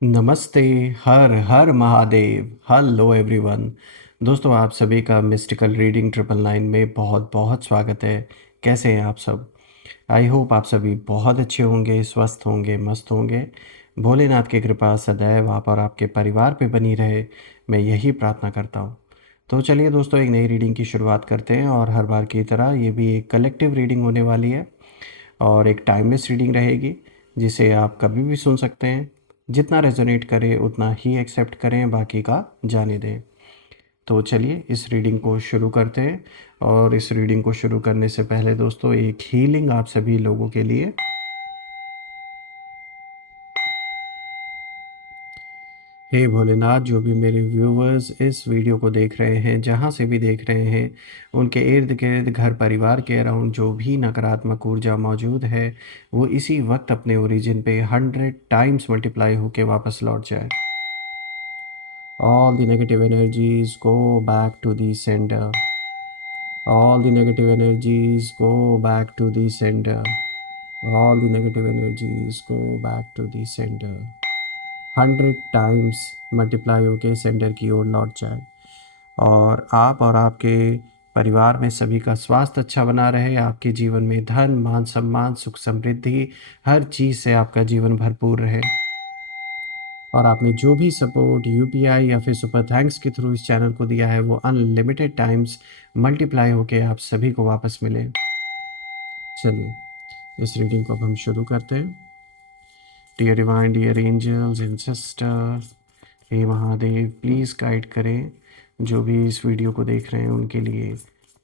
नमस्ते। हर हर महादेव। Hello everyone. दोस्तों, आप सभी का मिस्टिकल रीडिंग 999 में बहुत बहुत स्वागत है। कैसे हैं आप सब? आई होप आप सभी बहुत अच्छे होंगे, स्वस्थ होंगे, मस्त होंगे। भोलेनाथ की कृपा सदैव आप और आपके परिवार पे बनी रहे, मैं यही प्रार्थना करता हूँ। तो चलिए दोस्तों, एक नई रीडिंग की शुरुआत करते हैं और हर बार की तरह ये भी एक कलेक्टिव रीडिंग होने वाली है और एक टाइमलेस रीडिंग रहेगी, जिसे आप कभी भी सुन सकते हैं। जितना रेजोनेट करे उतना ही एक्सेप्ट करें, बाकी का जाने दें। तो चलिए इस रीडिंग को शुरू करते हैं। और इस रीडिंग को शुरू करने से पहले दोस्तों, एक हीलिंग आप सभी लोगों के लिए। हे भोलेनाथ, जो भी मेरे व्यूवर्स इस वीडियो को देख रहे हैं, जहाँ से भी देख रहे हैं, उनके इर्द गिर्द, घर परिवार के अराउंड जो भी नकारात्मक ऊर्जा मौजूद है, वो इसी वक्त अपने ओरिजिन पे 100 टाइम्स मल्टीप्लाई होके वापस लौट जाए। All the negative energies go back to the sender. All the negative energies go back to the sender. All the negative energies go back to the sender. 100 times multiply होके sender की ओर लौट जाए और आप और आपके परिवार में सभी का स्वास्थ्य अच्छा बना रहे। आपके जीवन में धन, मान सम्मान, सुख समृद्धि, हर चीज़ से आपका जीवन भरपूर रहे। और आपने जो भी सपोर्ट यूपीआई या फिर सुपर थैंक्स के थ्रू इस चैनल को दिया है, वो अनलिमिटेड टाइम्स मल्टीप्लाई होके आप सभी को वापस मिले। चलिए इस रीडिंग को अब हम शुरू करते हैं। Dear divine, dear angels and sister, हे महादेव, प्लीज़ गाइड करें जो भी इस वीडियो को देख रहे हैं उनके लिए।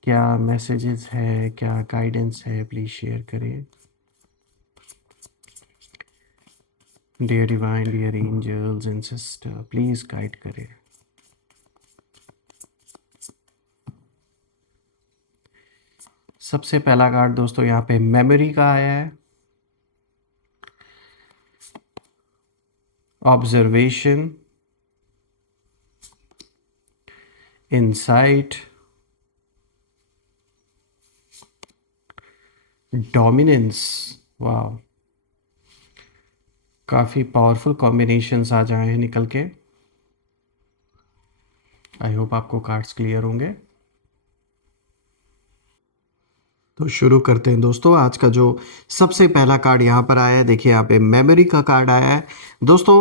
क्या मैसेजेस है, क्या गाइडेंस है, प्लीज़ शेयर करें। Dear divine, dear angels and sister, please guide करें। सबसे पहला कार्ड दोस्तों यहाँ पे मेमोरी का आया है, ऑब्जर्वेशन, इंसाइट, डोमिनेंस। वाह, काफ़ी पावरफुल कॉम्बिनेशंस आ जाए हैं निकल के। आई होप आपको कार्ड्स क्लियर होंगे। तो शुरू करते हैं दोस्तों। आज का जो सबसे पहला कार्ड यहाँ पर आया है, देखिए यहाँ पे मेमोरी का कार्ड आया है। दोस्तों,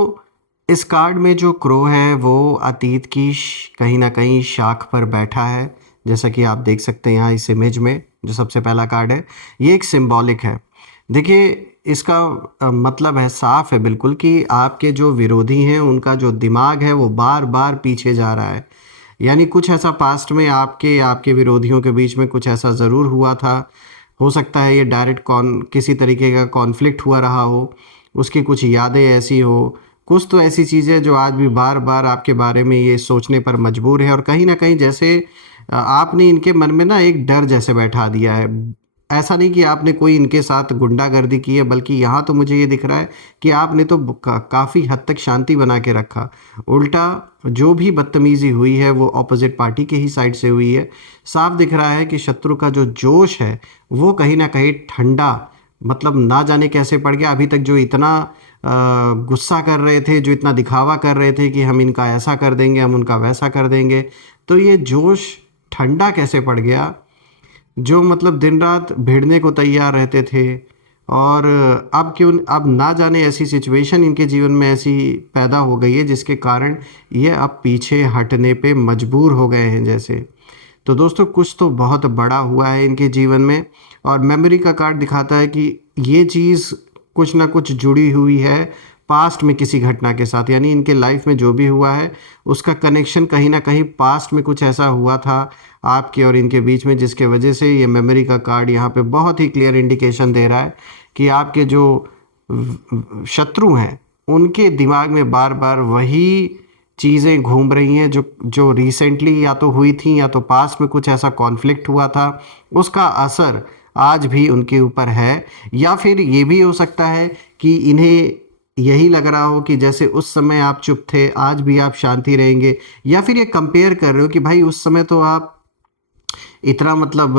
इस कार्ड में जो क्रो है वो अतीत की कहीं ना कहीं शाख पर बैठा है, जैसा कि आप देख सकते हैं यहाँ इस इमेज में। जो सबसे पहला कार्ड है ये एक सिंबॉलिक है। देखिए इसका मतलब है, साफ है बिल्कुल, कि आपके जो विरोधी हैं उनका जो दिमाग है वो बार बार पीछे जा रहा है। यानी कुछ ऐसा पास्ट में आपके आपके विरोधियों के बीच में कुछ ऐसा ज़रूर हुआ था। हो सकता है ये डायरेक्ट किसी तरीके का कॉन्फ्लिक्ट हुआ रहा हो, उसकी कुछ यादें ऐसी हो, कुछ तो ऐसी चीज़ें जो आज भी बार बार आपके बारे में ये सोचने पर मजबूर है। और कहीं ना कहीं जैसे आपने इनके मन में ना एक डर जैसे बैठा दिया है। ऐसा नहीं कि आपने कोई इनके साथ गुंडागर्दी की है, बल्कि यहाँ तो मुझे ये दिख रहा है कि आपने तो काफ़ी हद तक शांति बना के रखा। उल्टा जो भी बदतमीज़ी हुई है वो ऑपोजिट पार्टी के ही साइड से हुई है। साफ दिख रहा है कि शत्रु का जो जोश है वो कहीं ना कहीं ठंडा, मतलब ना जाने कैसे पड़ गया। अभी तक जो इतना गुस्सा कर रहे थे, जो इतना दिखावा कर रहे थे कि हम इनका ऐसा कर देंगे, हम उनका वैसा कर देंगे, तो ये जोश ठंडा कैसे पड़ गया। जो मतलब दिन रात भिड़ने को तैयार रहते थे, और अब क्यों, अब ना जाने ऐसी सिचुएशन इनके जीवन में ऐसी पैदा हो गई है जिसके कारण ये अब पीछे हटने पे मजबूर हो गए हैं जैसे। तो दोस्तों कुछ तो बहुत बड़ा हुआ है इनके जीवन में। और मेमोरी का कार्ड दिखाता है कि ये चीज़ कुछ ना कुछ जुड़ी हुई है पास्ट में किसी घटना के साथ। यानी इनके लाइफ में जो भी हुआ है उसका कनेक्शन कहीं ना कहीं पास्ट में कुछ ऐसा हुआ था आपके और इनके बीच में, जिसके वजह से ये मेमोरी का कार्ड यहाँ पे बहुत ही क्लियर इंडिकेशन दे रहा है कि आपके जो शत्रु हैं उनके दिमाग में बार बार वही चीज़ें घूम रही हैं जो जो रिसेंटली या तो हुई थी या तो पास्ट में कुछ ऐसा कॉन्फ्लिक्ट हुआ था, उसका असर आज भी उनके ऊपर है। या फिर ये भी हो सकता है कि इन्हें यही लग रहा हो कि जैसे उस समय आप चुप थे, आज भी आप शांति रहेंगे। या फिर ये कंपेयर कर रहे हो कि भाई उस समय तो आप इतना मतलब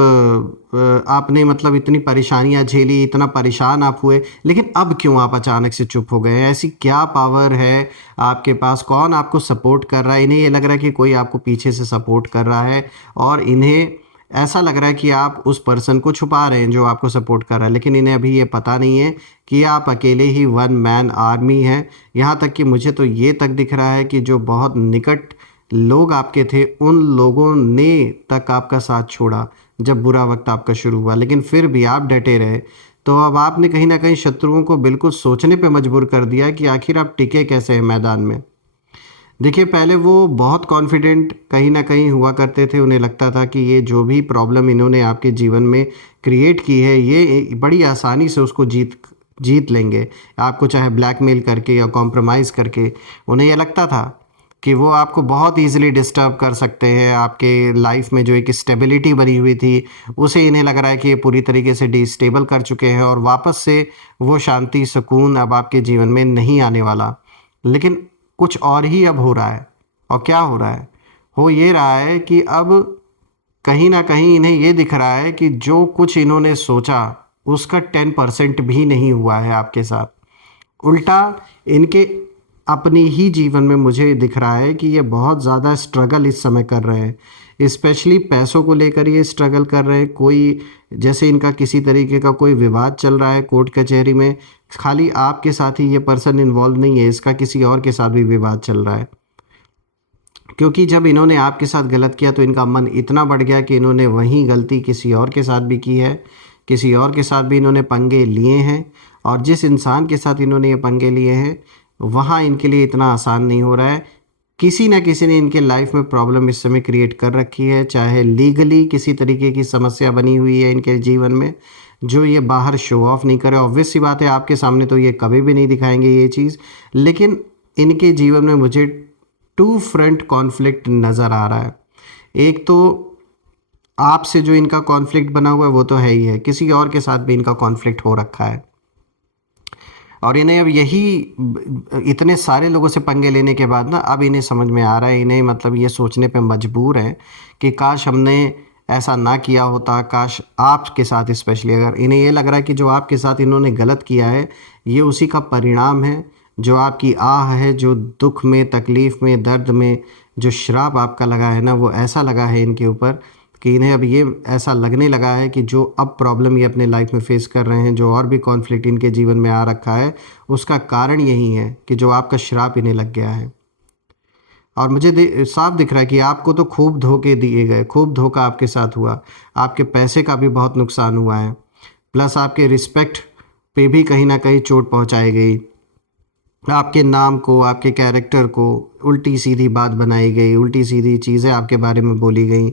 आपने मतलब इतनी परेशानियाँ झेली, इतना परेशान आप हुए, लेकिन अब क्यों आप अचानक से चुप हो गए? ऐसी क्या पावर है आपके पास? कौन आपको सपोर्ट कर रहा है? इन्हें ये लग रहा है कि कोई आपको पीछे से सपोर्ट कर रहा है और इन्हें ऐसा लग रहा है कि आप उस पर्सन को छुपा रहे हैं जो आपको सपोर्ट कर रहा है, लेकिन इन्हें अभी ये पता नहीं है कि आप अकेले ही वन मैन आर्मी हैं। यहाँ तक कि मुझे तो ये तक दिख रहा है कि जो बहुत निकट लोग आपके थे, उन लोगों ने तक आपका साथ छोड़ा जब बुरा वक्त आपका शुरू हुआ, लेकिन फिर भी आप डटे रहे। तो अब आपने कहीं ना कहीं शत्रुओं को बिल्कुल सोचने पे मजबूर कर दिया कि आखिर आप टिके कैसे हैं मैदान में। देखिए, पहले वो बहुत कॉन्फिडेंट कहीं न कहीं हुआ करते थे, उन्हें लगता था कि ये जो भी प्रॉब्लम इन्होंने आपके जीवन में क्रिएट की है, ये बड़ी आसानी से उसको जीत जीत लेंगे। आपको चाहे ब्लैकमेल करके या कॉम्प्रोमाइज़ करके, उन्हें ये लगता था कि वो आपको बहुत ईज़िली डिस्टर्ब कर सकते हैं। आपके लाइफ़ में जो एक स्टेबिलिटी बनी हुई थी, उसे इन्हें लग रहा है कि ये पूरी तरीके से डिस्टेबल कर चुके हैं और वापस से वो शांति, सुकून अब आपके जीवन में नहीं आने वाला। लेकिन कुछ और ही अब हो रहा है। और क्या हो रहा है? हो ये रहा है कि अब कहीं न कहीं इन्हें ये दिख रहा है कि जो कुछ इन्होंने सोचा, उसका 10% भी नहीं हुआ है आपके साथ। उल्टा इनके अपनी ही जीवन में मुझे दिख रहा है कि ये बहुत ज़्यादा स्ट्रगल इस समय कर रहे हैं। स्पेशली पैसों को लेकर ये स्ट्रगल कर रहे हैं। कोई जैसे इनका किसी तरीके का कोई विवाद चल रहा है कोर्ट कचहरी में, खाली आपके साथ ही ये पर्सन इन्वॉल्व नहीं है, इसका किसी और के साथ भी विवाद चल रहा है। क्योंकि जब इन्होंने आपके साथ गलत किया तो इनका मन इतना बढ़ गया कि इन्होंने वही गलती किसी और के साथ भी की है, किसी और के साथ भी इन्होंने पंगे लिए हैं और जिस इंसान के साथ इन्होंने ये पंगे लिए हैं, वहाँ इनके लिए इतना आसान नहीं हो रहा है। किसी न किसी ने इनके लाइफ में प्रॉब्लम इस समय क्रिएट कर रखी है, चाहे लीगली किसी तरीके की समस्या बनी हुई है इनके जीवन में, जो ये बाहर शो ऑफ नहीं करे। ऑब्वियस सी बात है, आपके सामने तो ये कभी भी नहीं दिखाएँगे ये चीज़, लेकिन इनके जीवन में मुझे टू फ्रंट कॉन्फ्लिक्ट नज़र आ रहा है। एक तो आपसे जो इनका कॉन्फ्लिक्ट बना हुआ है वो तो है ही है, किसी और के साथ भी इनका कॉन्फ्लिक्ट हो रखा है और इन्हें अब यही इतने सारे लोगों से पंगे लेने के बाद ना अब इन्हें समझ में आ रहा है, इन्हें मतलब ये सोचने पे मजबूर हैं कि काश हमने ऐसा ना किया होता, काश आपके साथ स्पेशली अगर इन्हें ये लग रहा है कि जो आपके साथ इन्होंने गलत किया है, ये उसी का परिणाम है। जो आपकी आह है, जो दुख में, तकलीफ़ में, दर्द में जो श्राप आपका लगा है ना, वो ऐसा लगा है इनके ऊपर कि इन्हें अब ये ऐसा लगने लगा है कि जो अब प्रॉब्लम ये अपने लाइफ में फेस कर रहे हैं, जो और भी कॉन्फ्लिक्ट इनके जीवन में आ रखा है, उसका कारण यही है कि जो आपका श्राप इन्हें लग गया है। और मुझे साफ दिख रहा है कि आपको तो खूब धोखे दिए गए, खूब धोखा आपके साथ हुआ, आपके पैसे का भी बहुत नुकसान हुआ है, प्लस आपके रिस्पेक्ट पे भी कहीं ना कहीं चोट पहुंचाई गई। आपके नाम को, आपके कैरेक्टर को उल्टी सीधी बात बनाई गई, उल्टी सीधी चीज़ें आपके बारे में बोली गई।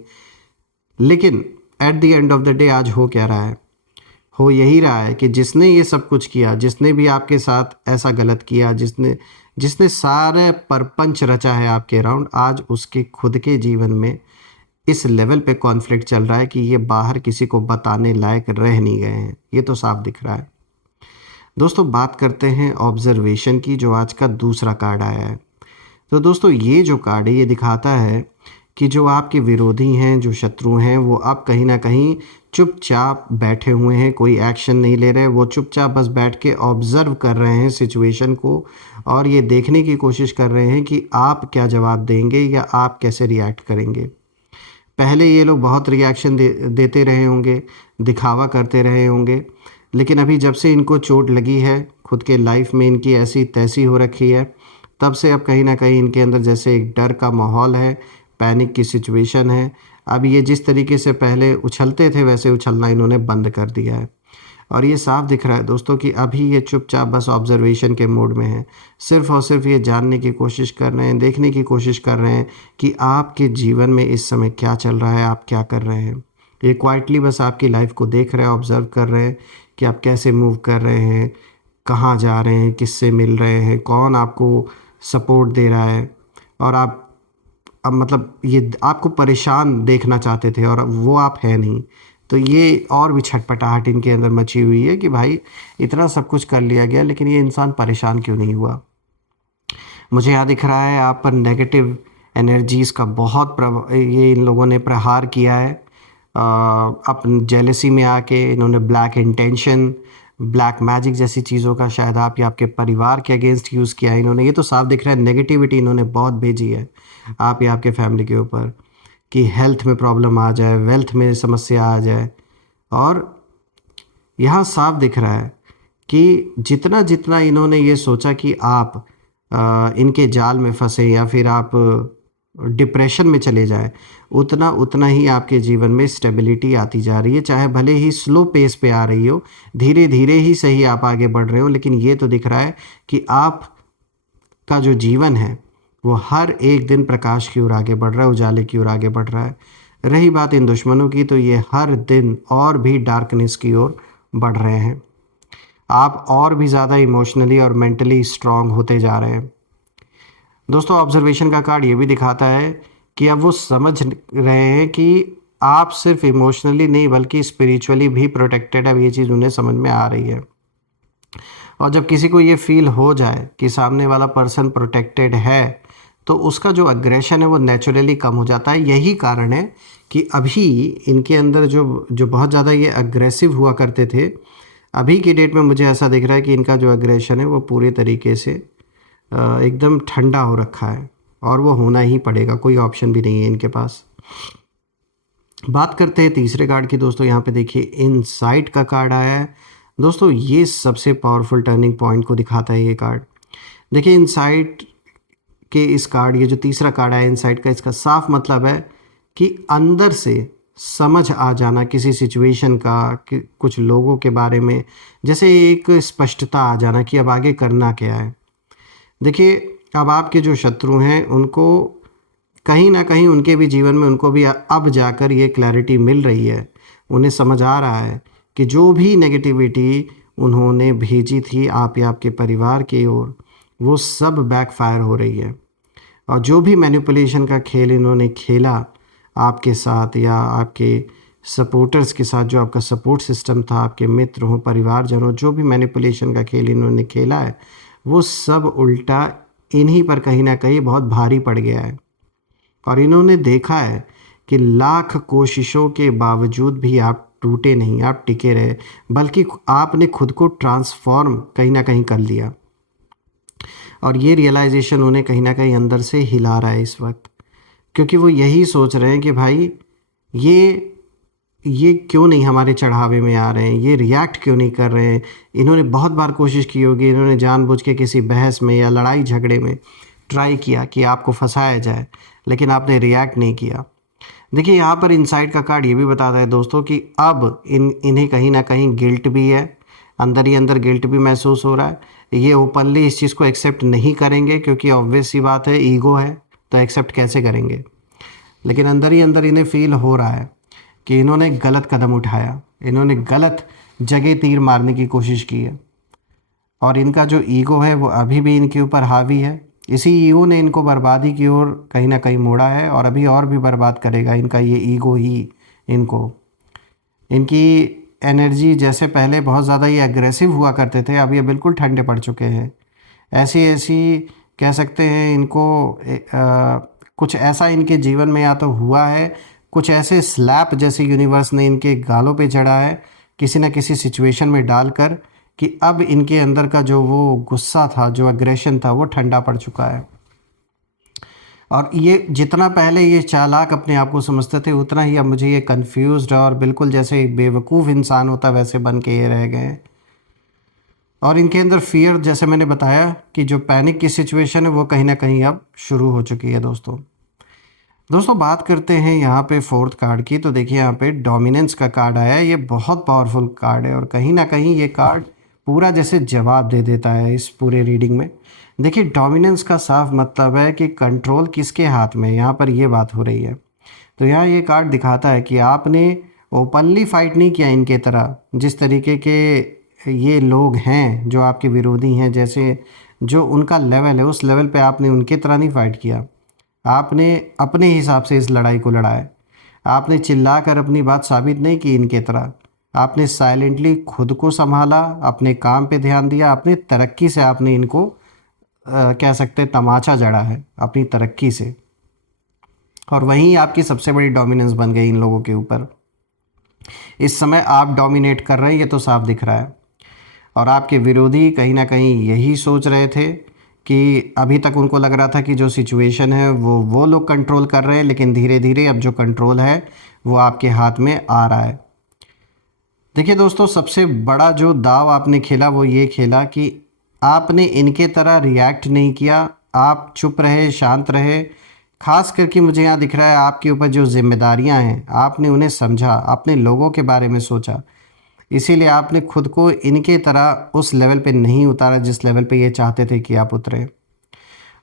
लेकिन at the end of the day आज हो क्या रहा है? हो यही रहा है कि जिसने ये सब कुछ किया, जिसने भी आपके साथ ऐसा गलत किया, जिसने जिसने सारे परपंच रचा है आपके अराउंड, आज उसके खुद के जीवन में इस लेवल पे कॉन्फ्लिक्ट चल रहा है कि ये बाहर किसी को बताने लायक रह नहीं गए हैं। ये तो साफ दिख रहा है। दोस्तों, बात करते हैं ऑब्जर्वेशन की, जो आज का दूसरा कार्ड आया है। तो दोस्तों, ये जो कार्ड है ये दिखाता है कि जो आपके विरोधी हैं, जो शत्रु हैं, वो अब कहीं ना कहीं चुपचाप बैठे हुए हैं, कोई एक्शन नहीं ले रहे। वो चुपचाप बस बैठ के ऑब्ज़र्व कर रहे हैं सिचुएशन को और ये देखने की कोशिश कर रहे हैं कि आप क्या जवाब देंगे या आप कैसे रिएक्ट करेंगे। पहले ये लोग बहुत रिएक्शन देते रहे होंगे, दिखावा करते रहे होंगे, लेकिन अभी जब से इनको चोट लगी है, खुद के लाइफ में इनकी ऐसी तैसी हो रखी है, तब से अब कहीं न कहीं इनके अंदर जैसे एक डर का माहौल है, पैनिक की सिचुएशन है। अब ये जिस तरीके से पहले उछलते थे वैसे उछलना इन्होंने बंद कर दिया है और ये साफ दिख रहा है दोस्तों कि अभी ये चुपचाप बस ऑब्जर्वेशन के मोड में है। सिर्फ़ और सिर्फ ये जानने की कोशिश कर रहे हैं, देखने की कोशिश कर रहे हैं कि आपके जीवन में इस समय क्या चल रहा है, आप क्या कर रहे हैं। ये क्वाइटली बस आपकी लाइफ को देख रहे हैं, ऑब्ज़र्व कर रहे हैं कि आप कैसे मूव कर रहे हैं, कहाँ जा रहे हैं, किससे मिल रहे हैं, कौन आपको सपोर्ट दे रहा है। और आप अब मतलब ये आपको परेशान देखना चाहते थे और अब वो आप हैं नहीं। तो ये और भी छटपटाहट इनके अंदर मची हुई है कि भाई इतना सब कुछ कर लिया गया, लेकिन ये इंसान परेशान क्यों नहीं हुआ। मुझे यहाँ दिख रहा है आप पर नेगेटिव एनर्जीज़ का बहुत ये इन लोगों ने प्रहार किया है। अपनी जेलसी में आके इन्होंने ब्लैक इंटेंशन, ब्लैक मैजिक जैसी चीज़ों का शायद आप या आपके परिवार के अगेंस्ट यूज़ किया है इन्होंने। ये तो साफ दिख रहा है नेगेटिविटी इन्होंने बहुत भेजी है आप या आपके फैमिली के ऊपर, कि हेल्थ में प्रॉब्लम आ जाए, वेल्थ में समस्या आ जाए। और यहाँ साफ दिख रहा है कि जितना जितना इन्होंने ये सोचा कि आप इनके जाल में फंसे या फिर आप डिप्रेशन में चले जाए, उतना उतना ही आपके जीवन में स्टेबिलिटी आती जा रही है। चाहे भले ही स्लो पेस पे आ रही हो, धीरे धीरे ही सही आप आगे बढ़ रहे हो, लेकिन ये तो दिख रहा है कि आप का जो जीवन है वो हर एक दिन प्रकाश की ओर आगे बढ़ रहा है, उजाले की ओर आगे बढ़ रहा है। रही बात इन दुश्मनों की, तो ये हर दिन और भी डार्कनेस की ओर बढ़ रहे हैं। आप और भी ज़्यादा इमोशनली और मेंटली स्ट्रांग होते जा रहे हैं। दोस्तों ऑब्जर्वेशन का कार्ड ये भी दिखाता है कि अब वो समझ रहे हैं कि आप सिर्फ इमोशनली नहीं बल्कि स्पिरिचुअली भी प्रोटेक्टेड है। अब ये चीज़ उन्हें समझ में आ रही है। और जब किसी को ये फील हो जाए कि सामने वाला पर्सन प्रोटेक्टेड है, तो उसका जो अग्रेशन है वो नेचुरली कम हो जाता है। यही कारण है कि अभी इनके अंदर जो जो बहुत ज़्यादा ये अग्रेसिव हुआ करते थे, अभी की डेट में मुझे ऐसा दिख रहा है कि इनका जो अग्रेशन है वो पूरे तरीके से एकदम ठंडा हो रखा है, और वो होना ही पड़ेगा, कोई ऑप्शन भी नहीं है इनके पास। बात करते हैं तीसरे कार्ड की। दोस्तों यहाँ पे देखिए इनसाइट का कार्ड आया है। दोस्तों ये सबसे पावरफुल टर्निंग पॉइंट को दिखाता है ये कार्ड। देखिए इनसाइट के इस कार्ड, ये जो तीसरा कार्ड आया इनसाइट का, इसका साफ मतलब है कि अंदर से समझ आ जाना किसी सिचुएशन का, कि कुछ लोगों के बारे में, जैसे एक स्पष्टता आ जाना कि अब आगे करना क्या है। देखिए अब आपके जो शत्रु हैं उनको कहीं ना कहीं उनके भी जीवन में उनको भी अब जाकर ये क्लैरिटी मिल रही है। उन्हें समझ आ रहा है कि जो भी नेगेटिविटी उन्होंने भेजी थी आप या आपके परिवार की ओर, वो सब बैकफायर हो रही है। और जो भी मैनिपुलेशन का खेल इन्होंने खेला आपके साथ या आपके सपोर्टर्स के साथ, जो आपका सपोर्ट सिस्टम था, आपके मित्र हो, परिवारजन हो, जो भी मैनिपुलेशन का खेल इन्होंने खेला है, वो सब उल्टा इन्हीं पर कहीं ना कहीं बहुत भारी पड़ गया है। और इन्होंने देखा है कि लाख कोशिशों के बावजूद भी आप टूटे नहीं, आप टिके रहे, बल्कि आपने खुद को ट्रांसफॉर्म कहीं ना कहीं कर लिया। और ये रियलाइजेशन उन्हें कहीं ना कहीं अंदर से हिला रहा है इस वक्त, क्योंकि वो यही सोच रहे हैं कि भाई ये क्यों नहीं हमारे चढ़ावे में आ रहे हैं, ये रिएक्ट क्यों नहीं कर रहे हैं। इन्होंने बहुत बार कोशिश की होगी, इन्होंने जानबूझ के किसी बहस में या लड़ाई झगड़े में ट्राई किया कि आपको फंसाया जाए, लेकिन आपने रिएक्ट नहीं किया। देखिए यहाँ पर इनसाइड का कार्ड ये भी बताता है दोस्तों कि अब इन्हें कहीं ना कहीं गिल्ट भी है, अंदर ही अंदर गिल्ट भी महसूस हो रहा है। ये ओपनली इस चीज़ को एक्सेप्ट नहीं करेंगे, क्योंकि ऑब्वियस सी बात है, ईगो है, तो एक्सेप्ट कैसे करेंगे। लेकिन अंदर ही अंदर इन्हें फील हो रहा है कि इन्होंने गलत कदम उठाया, इन्होंने गलत जगह तीर मारने की कोशिश की है। और इनका जो ईगो है वो अभी भी इनके ऊपर हावी है। इसी ईगो ने इनको बर्बादी की ओर कहीं ना कहीं मोड़ा है, और अभी और भी बर्बाद करेगा इनका ये ईगो ही इनको। इनकी एनर्जी जैसे पहले बहुत ज़्यादा ये एग्रेसिव हुआ करते थे, अब ये बिल्कुल ठंडे पड़ चुके हैं। ऐसी ऐसी कह सकते हैं इनको कुछ ऐसा इनके जीवन में या तो हुआ है, कुछ ऐसे स्लैप जैसे यूनिवर्स ने इनके गालों पे चढ़ा है किसी न किसी सिचुएशन में डालकर, कि अब इनके अंदर का जो वो गुस्सा था, जो एग्रेशन था, वो ठंडा पड़ चुका है। और ये जितना पहले ये चालाक अपने आप को समझते थे, उतना ही अब मुझे ये कंफ्यूज्ड और बिल्कुल जैसे एक बेवकूफ़ इंसान होता वैसे बन के ये रह गए हैं। और इनके अंदर फियर, जैसे मैंने बताया कि जो पैनिक की सिचुएशन है वो कहीं ना कहीं अब शुरू हो चुकी है। दोस्तों बात करते हैं यहाँ पे फोर्थ कार्ड की। तो देखिए यहाँ पे डोमिनेंस का कार्ड आया है। ये बहुत पावरफुल कार्ड है, और कहीं ना कहीं ये कार्ड पूरा जैसे जवाब दे देता है इस पूरे रीडिंग में। देखिए डोमिनेंस का साफ मतलब है कि कंट्रोल किसके हाथ में है, यहाँ पर ये बात हो रही है। तो यहाँ ये कार्ड दिखाता है कि आपने ओपनली फाइट नहीं किया इनके तरह, जिस तरीके के ये लोग हैं जो आपके विरोधी हैं, जैसे जो उनका लेवल है उस लेवल पे आपने उनके तरह नहीं फाइट किया। आपने अपने हिसाब से इस लड़ाई को लड़ा है। आपने चिल्लाकर अपनी बात साबित नहीं की इनके तरह। आपने साइलेंटली खुद को संभाला, अपने काम पे ध्यान दिया, अपनी तरक्की से आपने इनको कह सकते हैं तमाचा जड़ा है अपनी तरक्की से। और वहीं आपकी सबसे बड़ी डोमिनेंस बन गई इन लोगों के ऊपर। इस समय आप डोमिनेट कर रहे हैं, ये तो साफ दिख रहा है। और आपके विरोधी कहीं ना कहीं यही सोच रहे थे कि अभी तक उनको लग रहा था कि जो सिचुएशन है वो लोग कंट्रोल कर रहे हैं, लेकिन धीरे धीरे अब जो कंट्रोल है वो आपके हाथ में आ रहा है। देखिए दोस्तों, सबसे बड़ा जो दाव आपने खेला वो ये खेला कि आपने इनके तरह रिएक्ट नहीं किया, आप चुप रहे, शांत रहे। खास करके मुझे यहाँ दिख रहा है आपके ऊपर जो जिम्मेदारियाँ हैं आपने उन्हें समझा, आपने लोगों के बारे में सोचा, इसीलिए आपने खुद को इनके तरह उस लेवल पे नहीं उतारा जिस लेवल पे ये चाहते थे कि आप उतरें।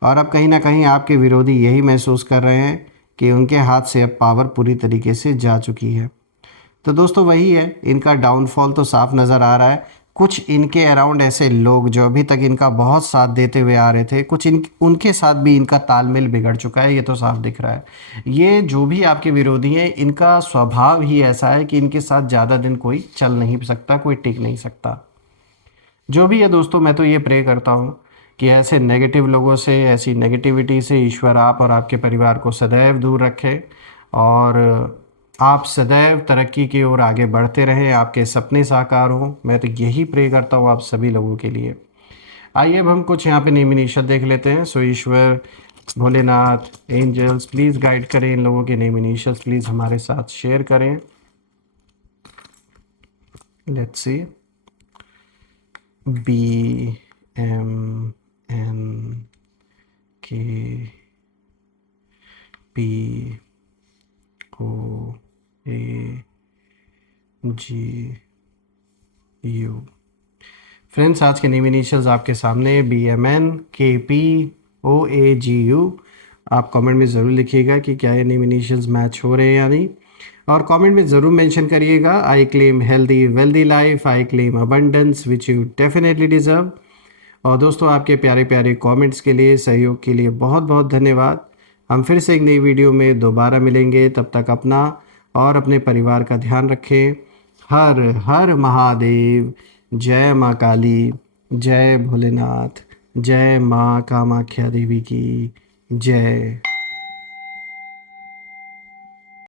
और अब कहीं ना कहीं आपके विरोधी यही महसूस कर रहे हैं कि उनके हाथ से अब पावर पूरी तरीके से जा चुकी है। तो दोस्तों वही है, इनका डाउनफॉल तो साफ नज़र आ रहा है। कुछ इनके अराउंड ऐसे लोग जो अभी तक इनका बहुत साथ देते हुए आ रहे थे, कुछ उनके साथ भी इनका तालमेल बिगड़ चुका है, ये तो साफ दिख रहा है। ये जो भी आपके विरोधी हैं, इनका स्वभाव ही ऐसा है कि इनके साथ ज़्यादा दिन कोई चल नहीं सकता, कोई टिक नहीं सकता। जो भी है दोस्तों, मैं तो ये प्रे करता हूँ कि ऐसे नेगेटिव लोगों से, ऐसी नेगेटिविटी से ईश्वर आप और आपके परिवार को सदैव दूर रखे, और आप सदैव तरक्की की ओर आगे बढ़ते रहें, आपके सपने साकार हों। मैं तो यही प्रे करता हूँ आप सभी लोगों के लिए। आइए अब हम कुछ यहाँ पे नेम इनिशियल देख लेते हैं। सो ईश्वर, भोलेनाथ, एंजल्स, प्लीज़ गाइड करें इन लोगों के नेम इनिशियल्स, प्लीज़ हमारे साथ शेयर करें। Let's see, BMNKPOAGU। फ्रेंड्स, आज के नेम इनिशियल्स आपके सामने BMNKPOAGU। आप कमेंट में ज़रूर लिखिएगा कि क्या ये नेम इनिशियल्स मैच हो रहे हैं या नहीं, और कमेंट में ज़रूर मेंशन करिएगा, I claim healthy wealthy life, I claim abundance which you definitely deserve. और दोस्तों, आपके प्यारे प्यारे कमेंट्स के लिए, सहयोग के लिए बहुत बहुत धन्यवाद। हम फिर से एक नई वीडियो में दोबारा मिलेंगे, तब तक अपना और अपने परिवार का ध्यान रखें। हर हर महादेव। जय माँ काली, जय भोलेनाथ, जय माँ कामाख्या देवी की जय।